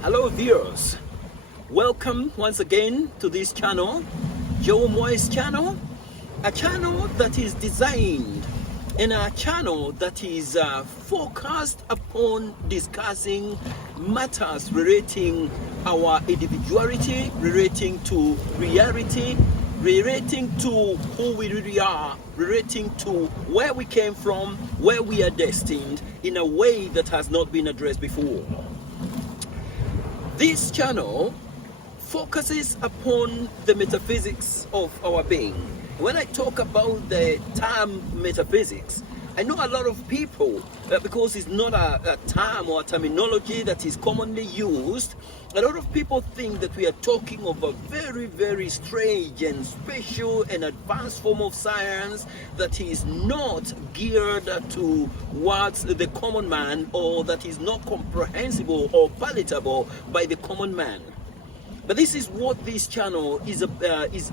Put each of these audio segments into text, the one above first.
Hello viewers, welcome once again to this channel, Joe Mwai's channel, a channel that is designed and a channel that is focused upon discussing matters relating our individuality, relating to reality, relating to who we really are, relating to where we came from, where we are destined in a way that has not been addressed before. This channel focuses upon the metaphysics of our being. When I talk about the term metaphysics, I know a lot of people, because it's not a term or a terminology that is commonly used, a lot of people think that we are talking of a very, very strange and special and advanced form of science that is not geared towards the common man, or that is not comprehensible or palatable by the common man. But this is what this channel is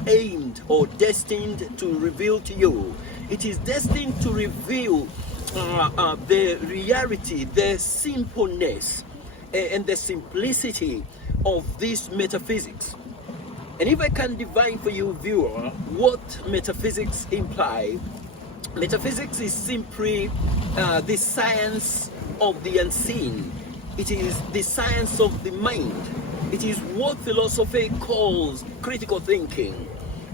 aimed or destined to reveal to you. It is destined to reveal the reality, the simpleness, and the simplicity of this metaphysics. And if I can define for you, viewer, what metaphysics imply, metaphysics is simply the science of the unseen. It is the science of the mind. It is what philosophy calls critical thinking.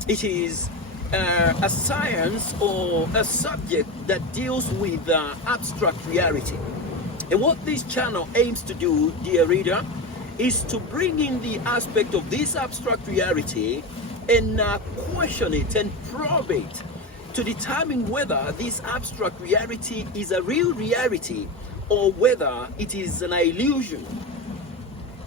It is a science or a subject that deals with abstract reality. And what this channel aims to do, dear reader, is to bring in the aspect of this abstract reality and question it and probe it to determine whether this abstract reality is a real reality or whether it is an illusion.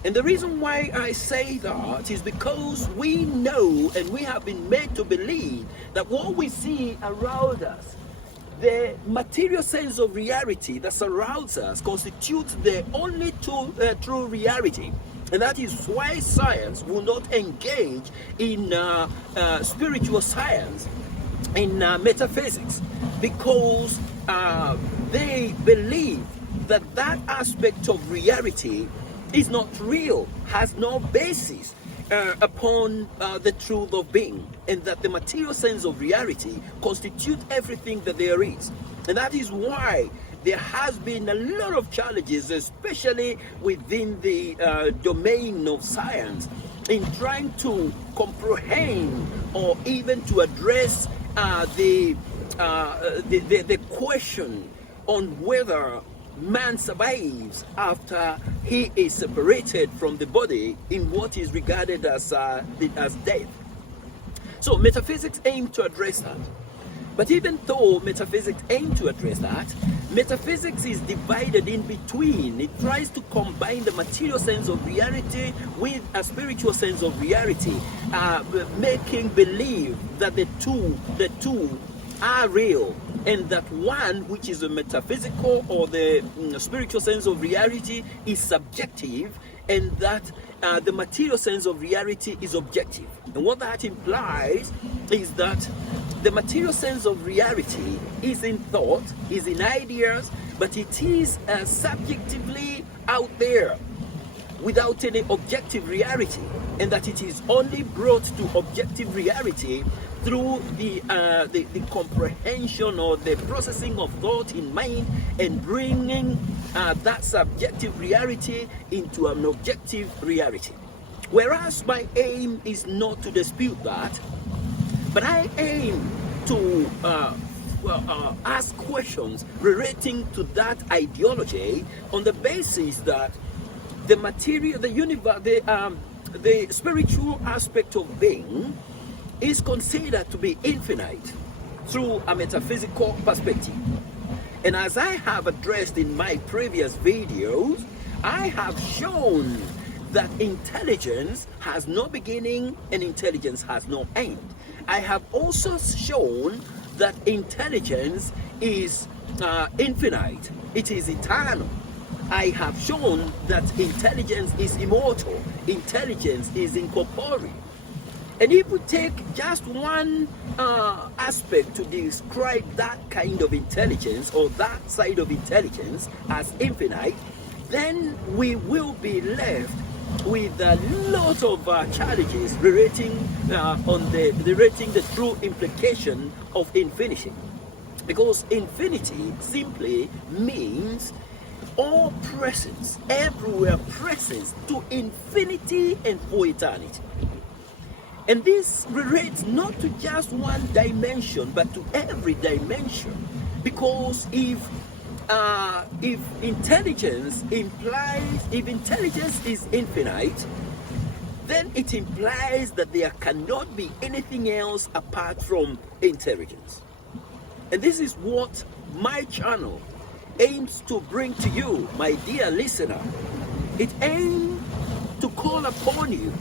And the reason why I say that is because we know and we have been made to believe that what we see around us, the material sense of reality that surrounds us, constitutes the only true reality. And that is why science will not engage in spiritual science, in metaphysics, because they believe that that aspect of reality is not real, has no basis upon the truth of being, and that the material sense of reality constitutes everything that there is. And that is why there has been a lot of challenges, especially within the domain of science, in trying to comprehend or even to address the question on whether man survives after he is separated from the body in what is regarded as death. So metaphysics aim to address that. But even though metaphysics aim to address that, metaphysics is divided in between. It tries to combine the material sense of reality with a spiritual sense of reality, making believe that the two are real, and that one, which is a metaphysical or the spiritual sense of reality, is subjective, and that the material sense of reality is objective. And what that implies is that the material sense of reality is in thought, is in ideas, but it is subjectively out there without any objective reality, and that it is only brought to objective reality through the comprehension or the processing of thought in mind, and bringing that subjective reality into an objective reality. Whereas my aim is not to dispute that, but I aim to ask questions relating to that ideology on the basis that the material, the universe, the spiritual aspect of being is considered to be infinite through a metaphysical perspective. And as I have addressed in my previous videos, I have shown that intelligence has no beginning and intelligence has no end. I have also shown that intelligence is infinite, it is eternal. I have shown that intelligence is immortal, intelligence is incorporeal. And if we take just one aspect to describe that kind of intelligence, or that side of intelligence, as infinite, then we will be left with a lot of challenges relating relating the true implication of infinity. Because infinity simply means all presence, everywhere presence, to infinity and for eternity. And this relates not to just one dimension, but to every dimension. Because if intelligence is infinite, then it implies that there cannot be anything else apart from intelligence. And this is what my channel aims to bring to you, my dear listener. It aims to call upon you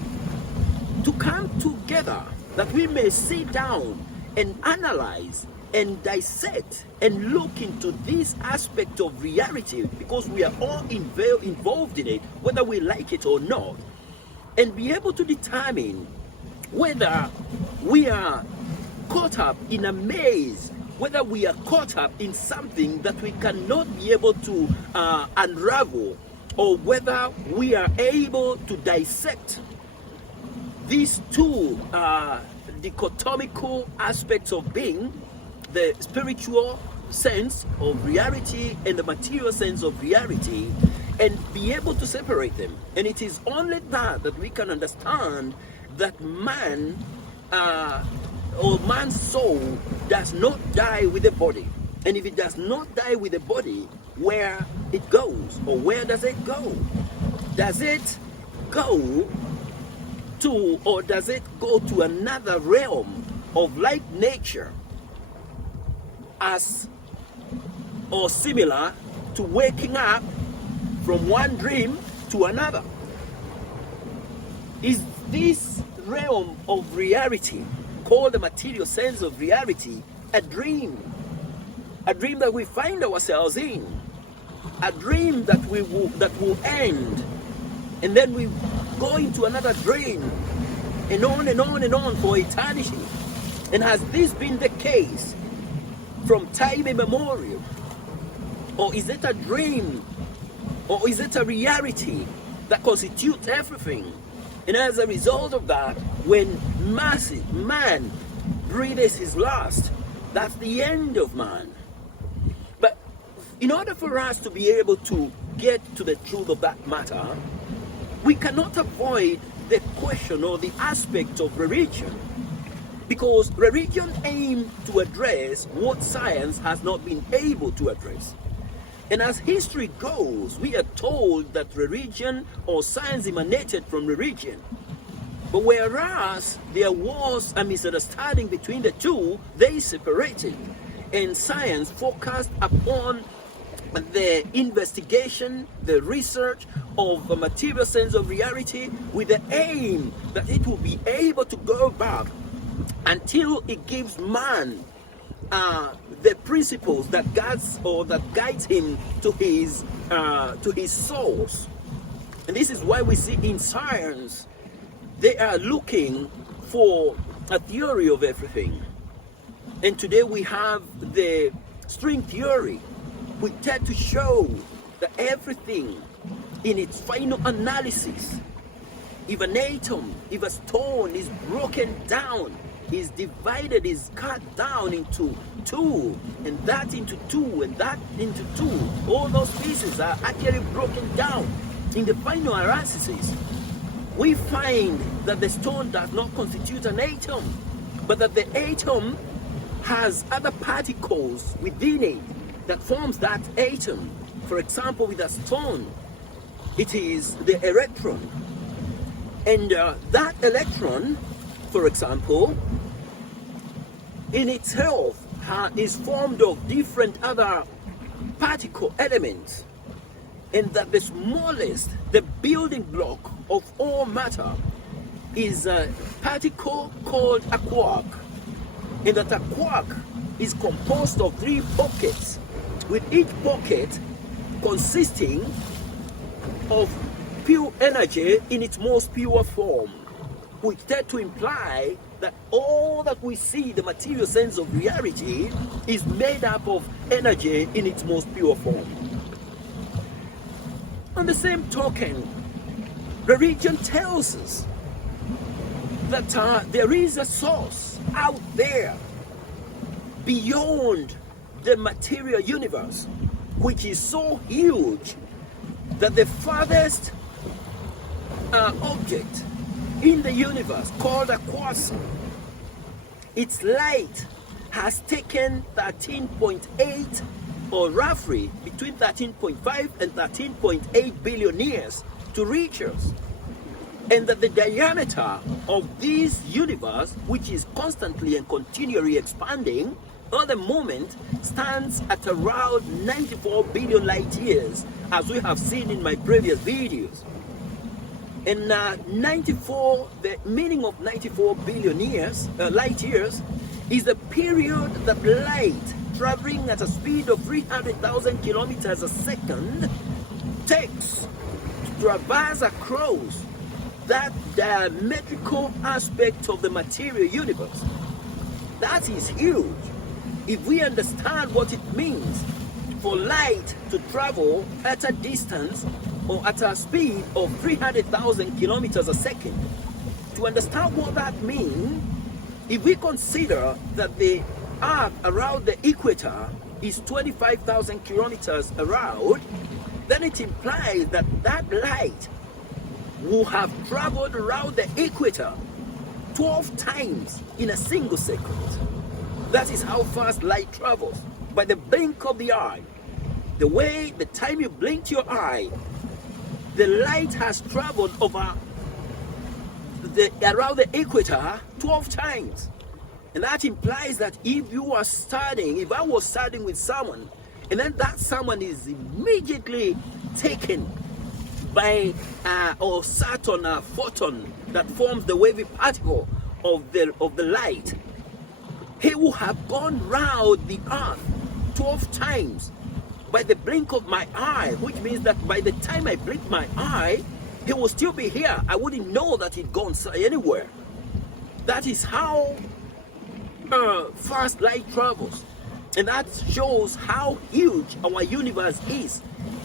to come together that we may sit down and analyze and dissect and look into this aspect of reality, because we are all involved in it, whether we like it or not, and be able to determine whether we are caught up in a maze, whether we are caught up in something that we cannot be able to unravel, or whether we are able to dissect these two dichotomical aspects of being, the spiritual sense of reality and the material sense of reality, and be able to separate them. And it is only that we can understand that man or man's soul does not die with the body. And if it does not die with the body, where it goes, or where does it go? Does it go to, or does it go to another realm of like nature, as or similar to waking up from one dream to another? Is this realm of reality, called the material sense of reality, a dream that we find ourselves in, a dream that will end, and then we go into another dream, and on and on and on for eternity? And has this been the case from time immemorial? Or is it a dream, or is it a reality that constitutes everything? And as a result of that, when man breathes his last, that's the end of man. But in order for us to be able to get to the truth of that matter, we cannot avoid the question or the aspect of religion, because religion aims to address what science has not been able to address. And as history goes, we are told that religion or science emanated from religion. But whereas there was a misunderstanding between the two, they separated. And science focused upon the investigation, the research of the material sense of reality, with the aim that it will be able to go back until it gives man the principles that guides him to his source. And this is why we see in science they are looking for a theory of everything. And today we have the string theory, which tend to show that everything in its final analysis, if an atom, if a stone is broken down, is divided, is cut down into two, and that into two, and that into two, all those pieces are actually broken down. In the final analysis, we find that the stone does not constitute an atom, but that the atom has other particles within it that forms that atom. For example, with a stone, it is the electron. And that electron, for example, in itself is formed of different other particle elements. And that the smallest, the building block of all matter, is a particle called a quark. And that a quark is composed of 3 pockets, with each pocket consisting of pure energy in its most pure form, which tend to imply that all that we see, the material sense of reality, is made up of energy in its most pure form. On the same token, Religion tells us that there is a source out there beyond the material universe, which is so huge that the farthest object in the universe, called a quasar, its light has taken 13.8, or roughly between 13.5 and 13.8 billion years to reach us. And that the diameter of this universe, which is constantly and continually expanding, at the moment stands at around 94 billion light years, as we have seen in my previous videos. And 94, the meaning of 94 billion years, light years, is the period that light traveling at a speed of 300,000 kilometers a second takes to traverse across that diametrical aspect of the material universe. That is huge. If we understand what it means for light to travel at a distance or at a speed of 300,000 kilometers a second, to understand what that means, if we consider that the Earth around the equator is 25,000 kilometers around, then it implies that that light will have traveled around the equator 12 times in a single second. That is how fast light travels, by the blink of the eye. The time you blink your eye, the light has traveled around the equator 12 times. And that implies that if I was studying with someone, and then that someone is immediately taken by or sat on a photon that forms the wavy particle of the light, he will have gone round the earth 12 times by the blink of my eye, which means that by the time I blink my eye, he will still be here. I wouldn't know that he'd gone anywhere. That is how fast light travels. And that shows how huge our universe is.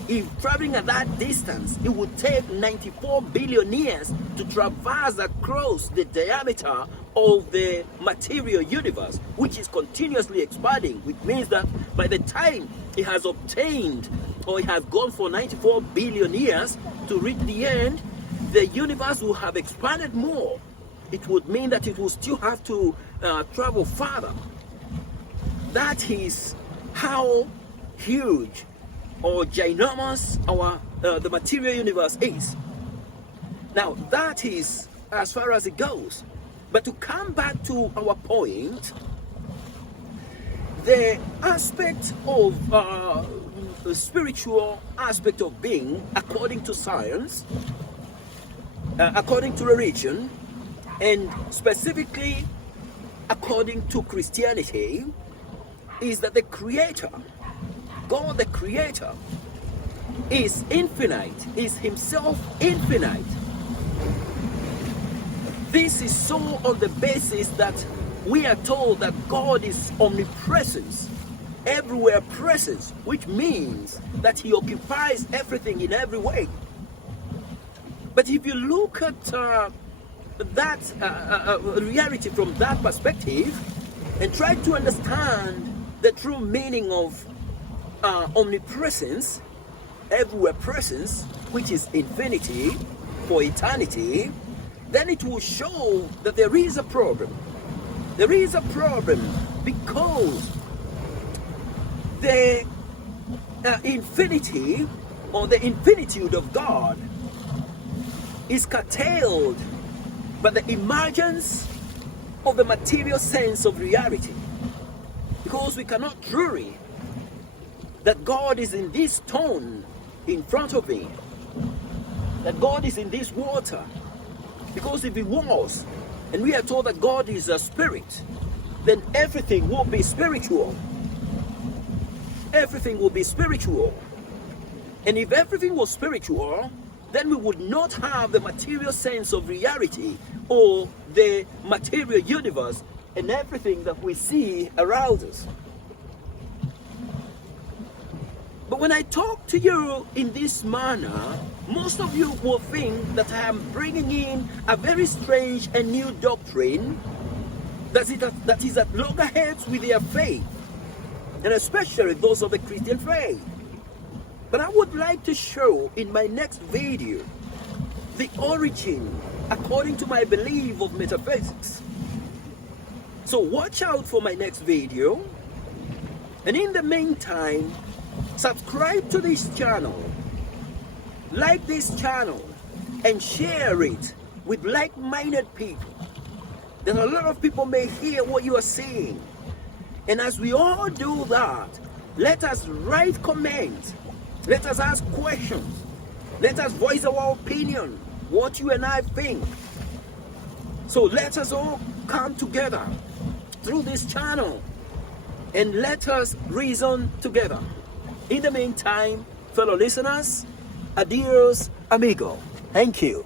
If traveling at that distance, it would take 94 billion years to traverse across the diameter of the material universe, which is continuously expanding, which means that by the time it has obtained, or it has gone for 94 billion years to reach the end, the universe will have expanded more. It would mean that it will still have to travel farther. That is how huge or ginormous the material universe is. Now that is as far as it goes. But to come back to our point, the aspect of the spiritual aspect of being, according to science, according to religion, and specifically according to Christianity, is that the Creator, God the Creator, is infinite, is Himself infinite. This is so on the basis that we are told that God is omnipresence, everywhere presence, which means that He occupies everything in every way. But if you look at that reality from that perspective and try to understand the true meaning of omnipresence, everywhere presence, which is infinity for eternity, then it will show that there is a problem. There is a problem because the infinity or the infinitude of God is curtailed by the emergence of the material sense of reality. Because we cannot truly that God is in this stone in front of me, that God is in this water. Because if He was, and we are told that God is a spirit, then everything will be spiritual. Everything will be spiritual. And if everything was spiritual, then we would not have the material sense of reality or the material universe and everything that we see around us. But But when I talk to you in this manner, most of you will think that I am bringing in a very strange and new doctrine that is at loggerheads with their faith, and especially those of the Christian faith. But I would like to show in my next video the origin, according to my belief, of metaphysics. So watch out for my next video. And in the meantime, subscribe to this channel, like this channel, and share it with like-minded people, that a lot of people may hear what you are saying. And as we all do that, let us write comments, let us ask questions, let us voice our opinion, what you and I think. So let us all come together through this channel and let us reason together. In the meantime, fellow listeners, adios, amigo. Thank you.